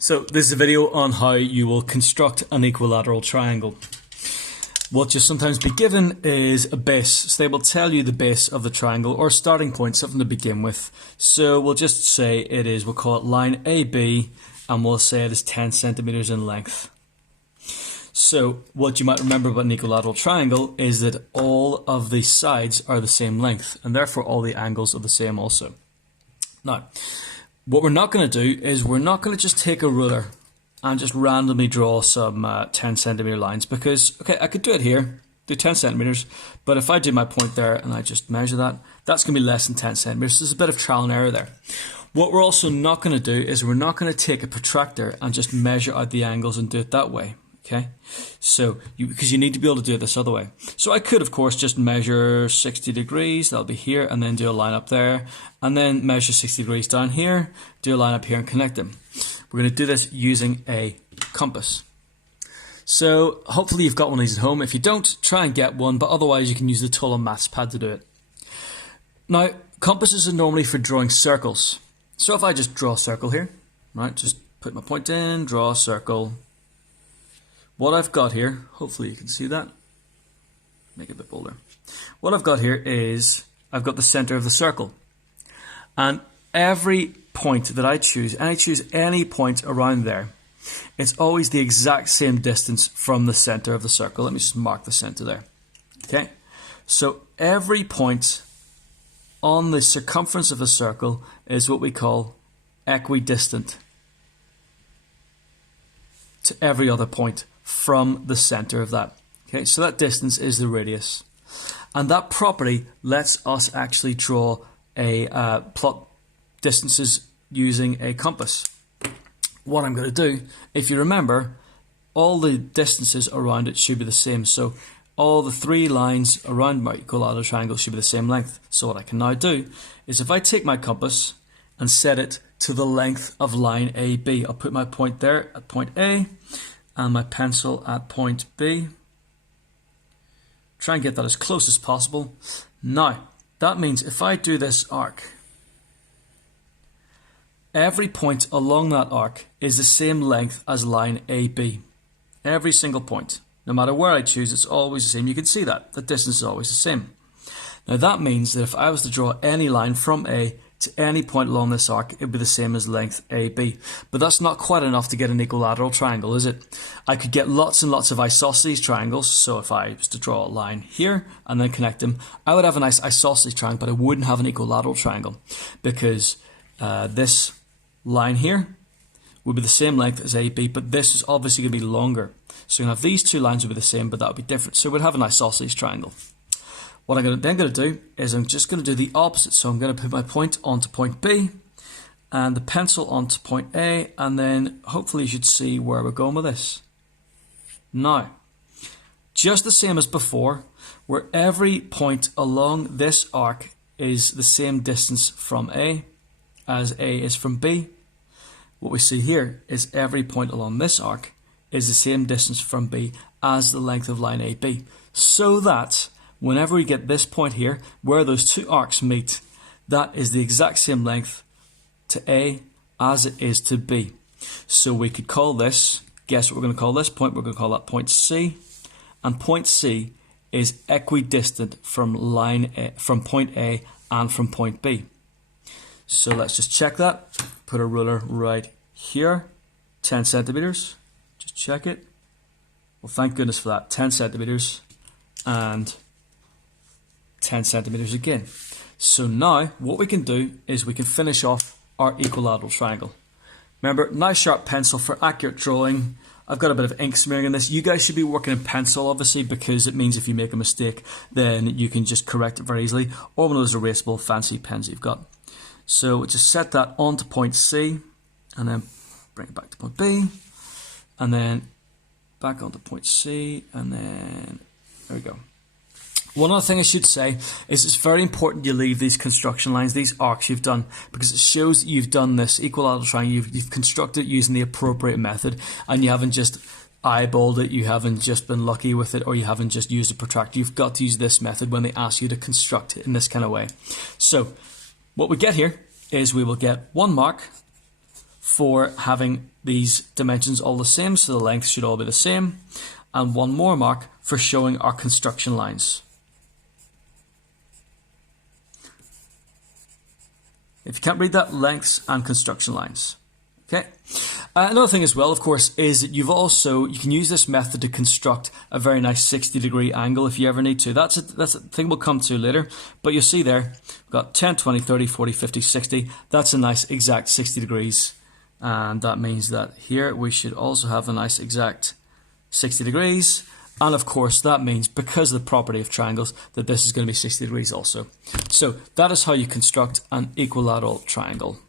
So this is a video on how you will construct an equilateral triangle. What you'll sometimes be given is a base. So they will tell you the base of the triangle or starting point, something to begin with. So we'll just say it is, we'll call it line AB, and we'll say it is 10 centimeters in length. So what you might remember about an equilateral triangle is that all of the sides are the same length, and therefore all the angles are the same also. Now, what we're not going to do is we're not going to just take a ruler and just randomly draw some 10 centimeter lines, because, okay, I could do it here, do 10 centimeters, but if I do my point there and I just measure that, that's going to be less than 10 centimeters. So there's a bit of trial and error there. What we're also not going to do is we're not going to take a protractor and just measure out the angles and do it that way. Okay, so because you need to be able to do it this other way. So I could, of course, just measure 60 degrees, that'll be here, and then do a line up there, and then measure 60 degrees down here, do a line up here and connect them. We're going to do this using a compass. So hopefully you've got one of these at home. If you don't, try and get one, but otherwise you can use the tool and maths pad to do it. Now, compasses are normally for drawing circles. So if I just draw a circle here, right, just put my point in, draw a circle. What I've got here, hopefully you can see that, make it a bit bolder. What I've got here is, I've got the center of the circle. And every point that I choose, and I choose any point around there, it's always the exact same distance from the center of the circle. Let me just mark the center there. Okay, so every point on the circumference of a circle is what we call equidistant to every other point from the center of that. Okay, so that distance is the radius, and that property lets us actually draw a plot distances using a compass. What I'm going to do, if you remember, all the distances around it should be the same. So all the three lines around my equilateral triangle should be the same length. So what I can now do is if I take my compass and set it to the length of line AB, I'll put my point there at point A and my pencil at point B. Try and get that as close as possible. Now, that means if I do this arc, every point along that arc is the same length as line AB. Every single point. No matter where I choose, it's always the same. You can see that. The distance is always the same. Now that means that if I was to draw any line from A to any point along this arc, it would be the same as length AB. But that's not quite enough to get an equilateral triangle, is it? I could get lots and lots of isosceles triangles. So if I was to draw a line here and then connect them, I would have a nice isosceles triangle, but I wouldn't have an equilateral triangle, because this line here would be the same length as AB, but this is obviously going to be longer. So you're going to have these two lines would be the same, but that would be different. So we'd have an isosceles triangle. What I'm then going to do is I'm just going to do the opposite. So I'm going to put my point onto point B and the pencil onto point A, and then hopefully you should see where we're going with this. Now, just the same as before, where every point along this arc is the same distance from A as A is from B, what we see here is every point along this arc is the same distance from B as the length of line AB. So that whenever we get this point here, where those two arcs meet, that is the exact same length to A as it is to B. So we could call this, guess what we're going to call this point? We're going to call that point C. And point C is equidistant from line A, from point A and from point B. So let's just check that. Put a ruler right here, 10 centimeters. Just check it. Well, thank goodness for that. 10 centimeters and 10 centimeters again. So now what we can do is we can finish off our equilateral triangle. Remember, nice sharp pencil for accurate drawing. I've got a bit of ink smearing in this. You guys should be working in pencil, obviously, because it means if you make a mistake, then you can just correct it very easily, or one of those erasable fancy pens you've got. So we'll just set that onto point C, and then bring it back to point B, and then back onto point C, and then there we go. One other thing I should say is it's very important you leave these construction lines, these arcs you've done, because it shows that you've done this equilateral triangle, you've constructed it using the appropriate method, and you haven't just eyeballed it, you haven't just been lucky with it, or you haven't just used a protractor. You've got to use this method when they ask you to construct it in this kind of way. So what we get here is we will get one mark for having these dimensions all the same, so the length should all be the same. And one more mark for showing our construction lines. If you can't read that, lengths and construction lines. Okay. Another thing as well, of course, is that you can use this method to construct a very nice 60-degree angle if you ever need to. That's a thing we'll come to later. But you'll see there, we've got 10, 20, 30, 40, 50, 60. That's a nice exact 60 degrees. And that means that here we should also have a nice exact 60 degrees. And of course, that means, because of the property of triangles, that this is going to be 60 degrees also. So that is how you construct an equilateral triangle.